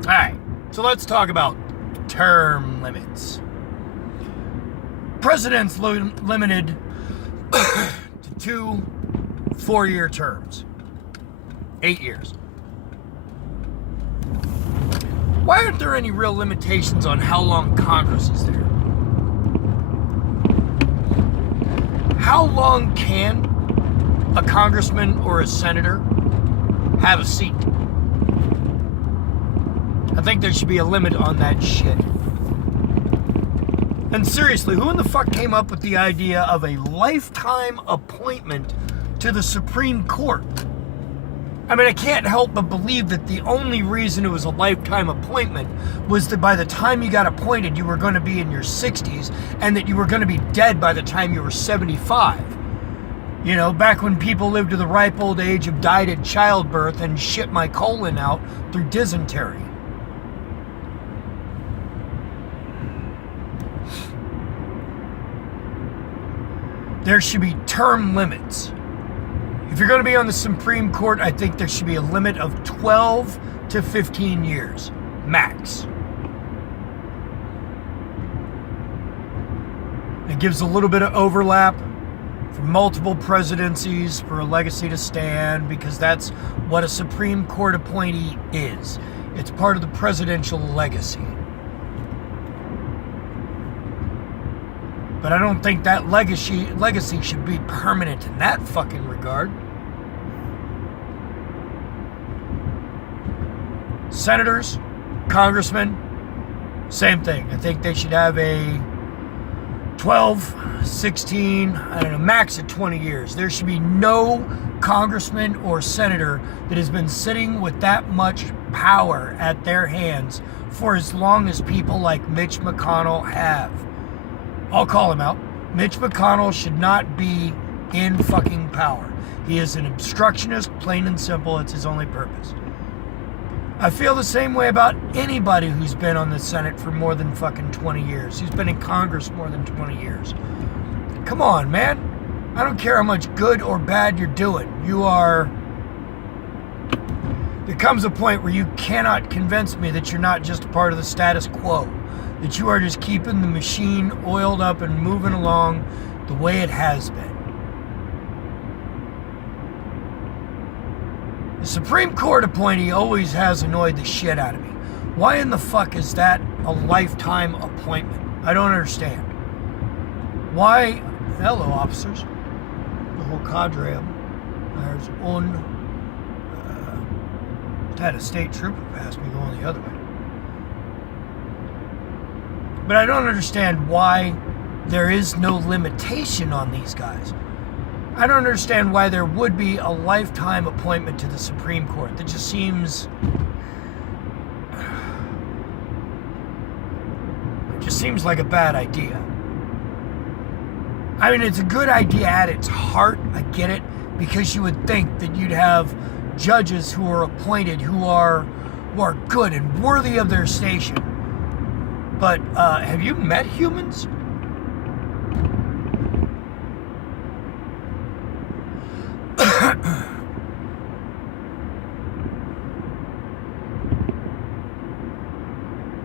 Alright, so let's talk about term limits. President's limited to 2 4-year terms. 8 years. Why aren't there any real limitations on how long Congress is there? How long can a congressman or a senator have a seat? I think there should be a limit on that shit. And seriously, who in the fuck came up with the idea of a lifetime appointment to the Supreme Court? I mean, I can't help but believe that the only reason it was a lifetime appointment was that by the time you got appointed, you were going to be in your 60s and that you were going to be dead by the time you were 75. You know, back when people lived to the ripe old age of died at childbirth and shit my colon out through dysentery. There should be term limits. If you're going to be on the Supreme Court, I think there should be a limit of 12 to 15 years, max. It gives a little bit of overlap for multiple presidencies for a legacy to stand, because that's what a Supreme Court appointee is. It's part of the presidential legacy. But I don't think that legacy should be permanent in that fucking regard. Senators, congressmen, same thing. I think they should have a 12, 16, I don't know, max of 20 years. There should be no congressman or senator that has been sitting with that much power at their hands for as long as people like Mitch McConnell have. I'll call him out. Mitch McConnell should not be in fucking power. He is an obstructionist, plain and simple. It's his only purpose. I feel the same way about anybody who's been on the Senate for more than fucking 20 years. Who's been in Congress more than 20 years. Come on, man. I don't care how much good or bad you're doing. There comes a point where you cannot convince me that you're not just a part of the status quo. That you are just keeping the machine oiled up and moving along the way it has been. The Supreme Court appointee always has annoyed the shit out of me. Why in the fuck is that a lifetime appointment? I don't understand. Why? Hello, officers. The whole cadre of them. There's one. Had a state trooper pass me going the other way. But I don't understand why there is no limitation on these guys. I don't understand why there would be a lifetime appointment to the Supreme Court. That just seems... It just seems like a bad idea. I mean, it's a good idea at its heart. I get it. Because you would think that you'd have judges who are appointed who are good and worthy of their station. But have you met humans?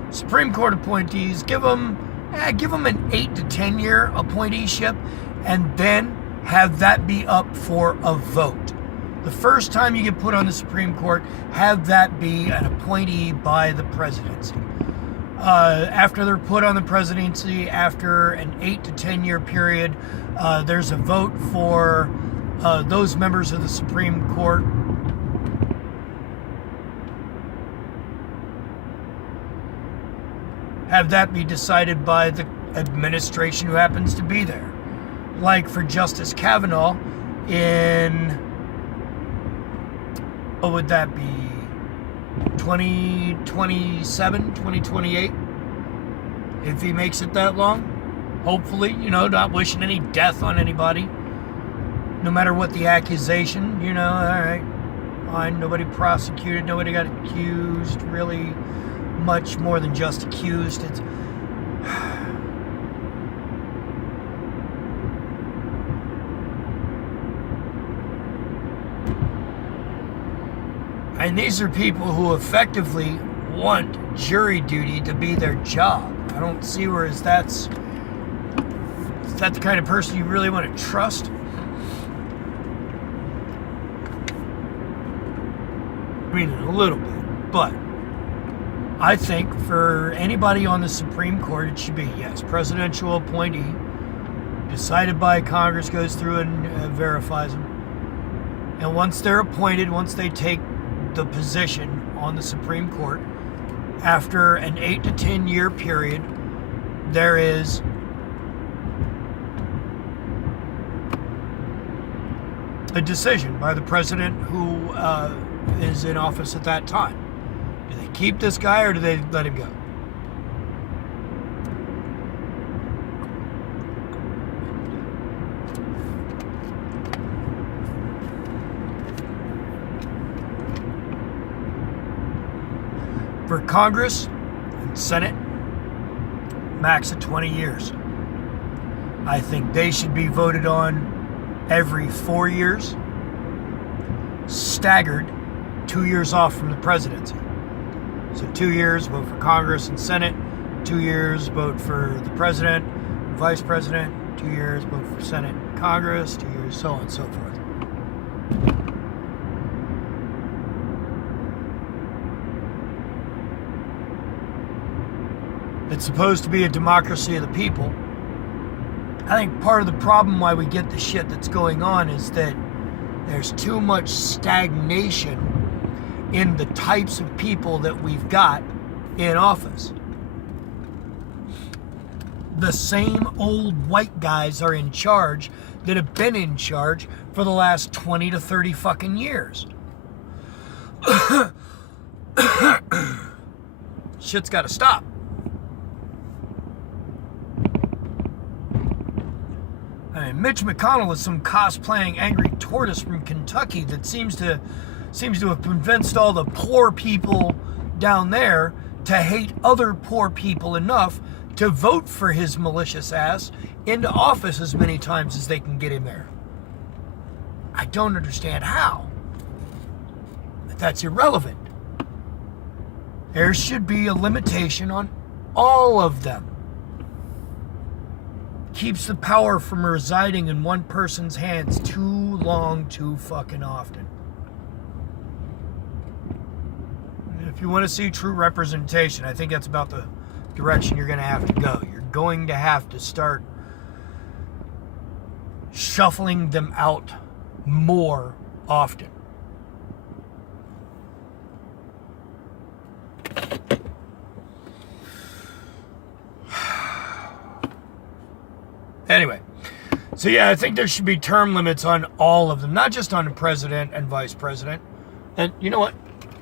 Supreme Court appointees, give them an 8 to 10 year appointeeship, and then have that be up for a vote. The first time you get put on the Supreme Court, have that be an appointee by the presidency. After they're put on the presidency, after an 8 to 10 year period, there's a vote for those members of the Supreme Court. Have that be decided by the administration who happens to be there. Like for Justice Kavanaugh in, what would that be, 2027, 2028? If he makes it that long. Hopefully, not wishing any death on anybody. No matter what the accusation, all right, fine, nobody prosecuted, nobody got accused, really much more than just accused. It's... And these are people who effectively want jury duty to be their job. I don't see where is that the kind of person you really want to trust? I mean, a little bit, but I think for anybody on the Supreme Court, it should be, yes, presidential appointee, decided by Congress, goes through and verifies them. And once they're appointed, once they take the position on the Supreme Court, after an 8 to 10 year period, there is a decision by the president who is in office at that time. Do they keep this guy or do they let him go? For Congress and Senate, max of 20 years. I think they should be voted on every 4 years, staggered 2 years off from the presidency. So 2 years, vote for Congress and Senate, 2 years, vote for the president, vice president, 2 years, vote for Senate, Congress, 2 years, so on and so forth. It's supposed to be a democracy of the people. I think part of the problem why we get the shit that's going on is that there's too much stagnation in the types of people that we've got in office. The same old white guys are in charge that have been in charge for the last 20 to 30 fucking years. Shit's got to stop. I mean, Mitch McConnell is some cosplaying angry tortoise from Kentucky that seems to have convinced all the poor people down there to hate other poor people enough to vote for his malicious ass into office as many times as they can get him there. I don't understand how. But that's irrelevant. There should be a limitation on all of them. Keeps the power from residing in one person's hands too long, too fucking often. If you want to see true representation, I think that's about the direction you're going to have to go. You're going to have to start shuffling them out more often. Anyway, so yeah, I think there should be term limits on all of them, not just on the president and vice president. And you know what?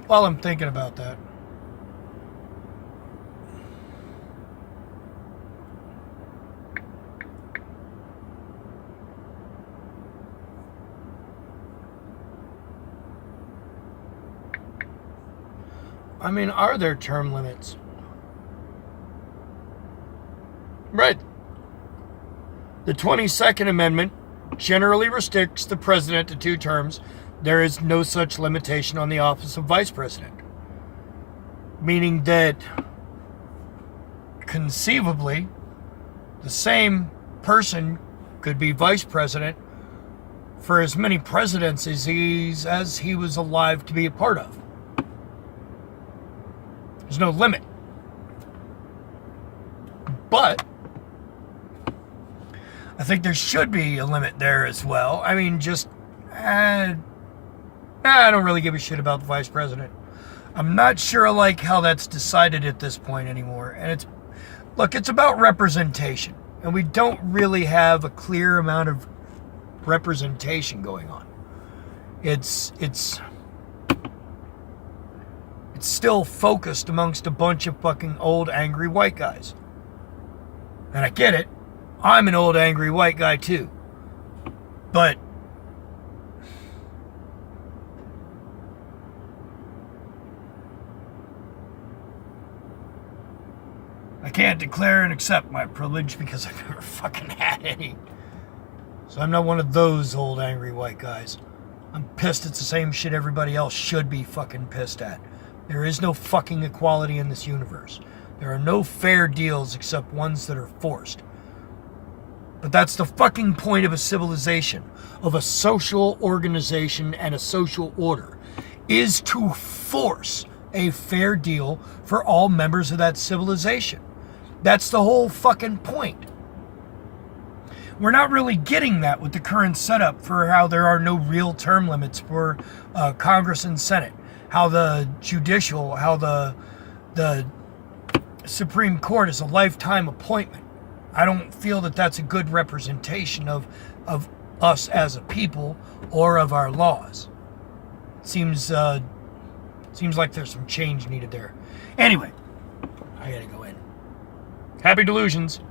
While I'm thinking about that, I mean, are there term limits? Right. The 22nd Amendment generally restricts the president to 2 terms. There is no such limitation on the office of vice president. Meaning that, conceivably, the same person could be vice president for as many presidencies as he was alive to be a part of. There's no limit. But I think there should be a limit there as well. I mean, just, I don't really give a shit about the vice president. I'm not sure I like how that's decided at this point anymore. And it's about representation. And we don't really have a clear amount of representation going on. It's still focused amongst a bunch of fucking old angry white guys. And I get it. I'm an old angry white guy too. But I can't declare and accept my privilege because I've never fucking had any. So I'm not one of those old angry white guys. I'm pissed it's the same shit everybody else should be fucking pissed at. There is no fucking equality in this universe. There are no fair deals except ones that are forced. But that's the fucking point of a civilization, of a social organization and a social order, is to force a fair deal for all members of that civilization. That's the whole fucking point. We're not really getting that with the current setup for how there are no real term limits for Congress and Senate, how the judicial, how the Supreme Court is a lifetime appointment. I don't feel that that's a good representation of us as a people or of our laws. Seems like there's some change needed there. Anyway, I gotta go in. Happy delusions.